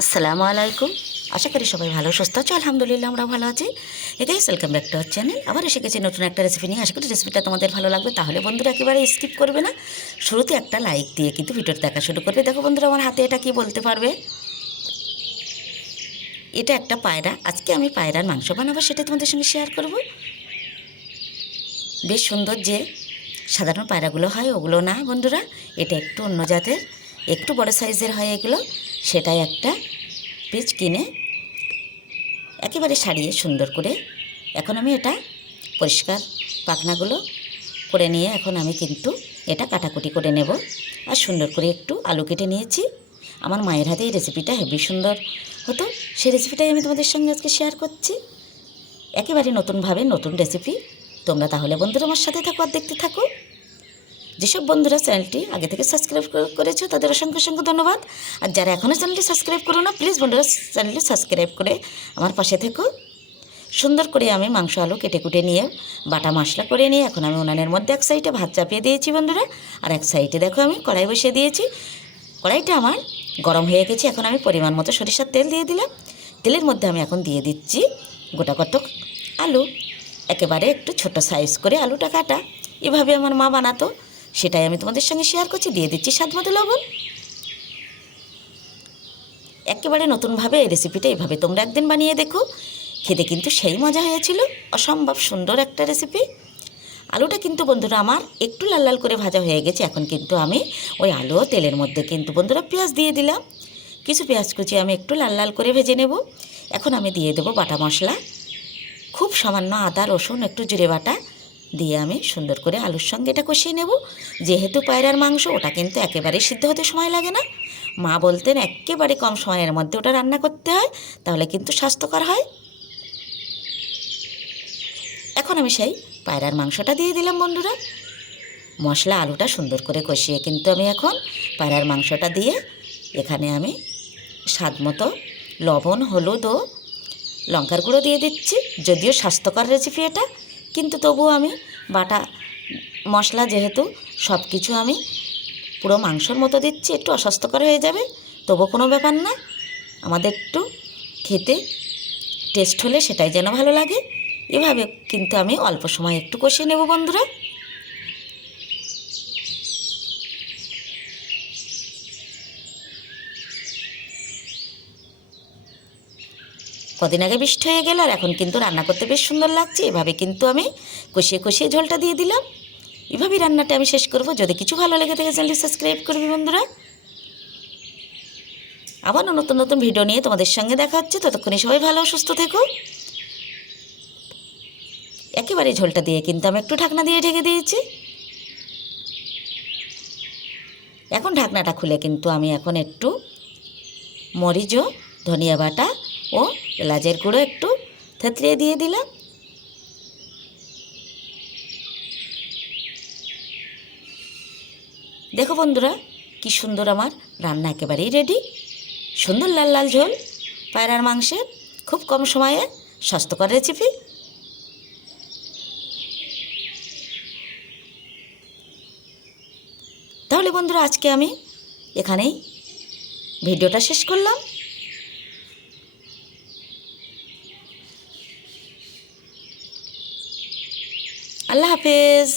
আসসালামু আলাইকুম। আশা করি সবাই ভালো, সুস্থ আছো। আলহামদুলিল্লাহ আমরা ভালো আছি। এটাই welcome back to our channel আবার এসে গেছি নতুন একটা রেসিপি নিয়ে। আশা করি রেসিপিটা তোমাদের ভালো লাগবে। তাহলে বন্ধুরা একেবারে স্কিপ করবে না। শুরুতে একটা লাইক দিয়ে কিন্তু ভিডিওটা দেখা শুরু করবে। দেখো বন্ধুরা, আমার হাতে এটা কি বলতে পারবে? এটা একটা পায়রা। আজকে আমি পায়রার মাংস বানাবো, সেটা তোমাদের সঙ্গে শেয়ার করব। বেশ সুন্দর যে সাধারণ পায়রাগুলো হয়, ওগুলো না বন্ধুরা। এটা একটু অন্য জাতের। একটু বড় সাইজের হয় এগুলো সেটাই একটা পিস কিনে একেবারে সারিয়ে সুন্দর করে এখন আমি এটা পরিষ্কার পাখনাগুলো করে নিয়ে এখন আমি কিন্তু এটা কাটাকুটি করে নেব। আর সুন্দর করে একটু আলু কেটে নিয়েছি। আমার মায়ের হাতে এই রেসিপিটা হেভি সুন্দর হতো। সেই রেসিপিটাই আমি তোমাদের সঙ্গে আজকে শেয়ার করছি। একেবারে নতুনভাবে নতুন রেসিপি তোমরা তাহলে বন্ধুরা আমার সাথে থাকো আর দেখতে থাকো। যেসব বন্ধুরা চ্যানেলটি আগে থেকে সাবস্ক্রাইব করেছ, তাদের অসংখ্য অসংখ্য ধন্যবাদ। আর যারা এখনও চ্যানেলটি সাবস্ক্রাইব করো না প্লিজ বন্ধুরা চ্যানেলটি সাবস্ক্রাইব করে আমার পাশে থেকো। সুন্দর করে আমি মাংস, আলু কেটে কুটে নিয়ে, বাটা মশলা করে নিয়ে এখন আমি উনানের মধ্যে এক সাইডে ভাত চাপিয়ে দিয়েছি বন্ধুরা। আর এক সাইডে দেখো আমি কড়াই বসিয়ে দিয়েছি। কড়াইটা আমার গরম হয়ে গেছে, এখন আমি পরিমাণ মতো সরিষার তেল দিয়ে দিলাম। তেলের মধ্যে আমি এখন দিয়ে দিচ্ছি গোটা কতক আলু। একেবারে একটু ছোট সাইজ করে আলুটা কাটা। এভাবে আমার মা বানাতো। সেটাই আমি তোমাদের সঙ্গে শেয়ার করছি, দিয়ে দিচ্ছি স্বাদ মতো লবণ। একেবারে নতুনভাবে এই রেসিপিটা এইভাবে তোমরা একদিন বানিয়ে দেখো। খেতে কিন্তু সেই মজা হয়েছিল, অসম্ভব সুন্দর একটা রেসিপি আলুটা কিন্তু বন্ধুরা আমার একটু লাল লাল করে ভাজা হয়ে গেছে, এখন কিন্তু আমি ওই আলু তেলের মধ্যে কিন্তু বন্ধুরা পেঁয়াজ দিয়ে দিলাম। কিছু পেঁয়াজ কুচি আমি একটু লাল লাল করে ভেজে নেব। এখন আমি দিয়ে দেবো বাটা মশলা, খুব সামান্য আদা, রসুন, একটু জিরে বাটা দিয়ে আমি সুন্দর করে আলুর সঙ্গে এটা কষিয়ে নেব। যেহেতু পায়রার মাংস, ওটা কিন্তু একেবারেই সিদ্ধ হতে সময় লাগে না। মা বলতেন একেবারে কম সময়ের মধ্যে ওটা রান্না করতে হয়, তাহলে কিন্তু স্বাস্থ্যকর হয়। এখন আমি সেই পায়রার মাংসটা দিয়ে দিলাম বন্ধুরা। মশলা আলুটা সুন্দর করে কষিয়ে কিন্তু আমি এখন পায়রার মাংসটা দিয়ে এখানে আমি স্বাদ মতো লবণ, হলুদ ও লঙ্কার গুঁড়ো দিয়ে দিচ্ছি। যদিও স্বাস্থ্যকর রেসিপি এটা কিন্তু তবুও আমি বাটা মশলা যেহেতু সব কিছু আমি পুরো মাংসর মতো দিচ্ছি, একটু অস্বাস্থ্যকর হয়ে যাবে তবু কোনো ব্যাপার না। আমাদের একটু খেতে টেস্ট হলে সেটাই যেন ভালো লাগে। এভাবে কিন্তু আমি অল্প সময় একটু কষিয়ে নেব বন্ধুরা। কদিন আগে বৃষ্টি হয়ে গেল আর এখন কিন্তু রান্না করতে বেশ সুন্দর লাগছে। এভাবে কিন্তু আমি কষিয়ে কষিয়ে ঝোলটা দিয়ে দিলাম। এভাবেই রান্নাটা আমি শেষ করব। যদি কিছু ভালো লেগে থাকে চ্যানেলটি সাবস্ক্রাইব করবি বন্ধুরা। আবার নতুন নতুন ভিডিও নিয়ে তোমাদের সঙ্গে দেখা হচ্ছে। ততক্ষণে সবাই ভালো সুস্থ থেকো। একেবারে ঝোলটা দিয়ে কিন্তু আমি একটু ঢাকনা দিয়ে ঢেকে দিয়েছি। এখন ঢাকনাটা খুলে কিন্তু আমি এখন একটু মরিচ ও ধনিয়া বাটা ও এলাচের গুঁড়ো একটু থেতলিয়ে দিয়ে দিলাম। দেখো বন্ধুরা, কি সুন্দর আমার রান্না একেবারেই রেডি সুন্দর লাল লাল ঝোল, পায়রার মাংসের খুব কম সময়ে স্বাস্থ্যকর রেসিপি তাহলে বন্ধুরা, আজকে আমি এখানেই ভিডিওটা শেষ করলাম। আল্লাহ হাফেজ।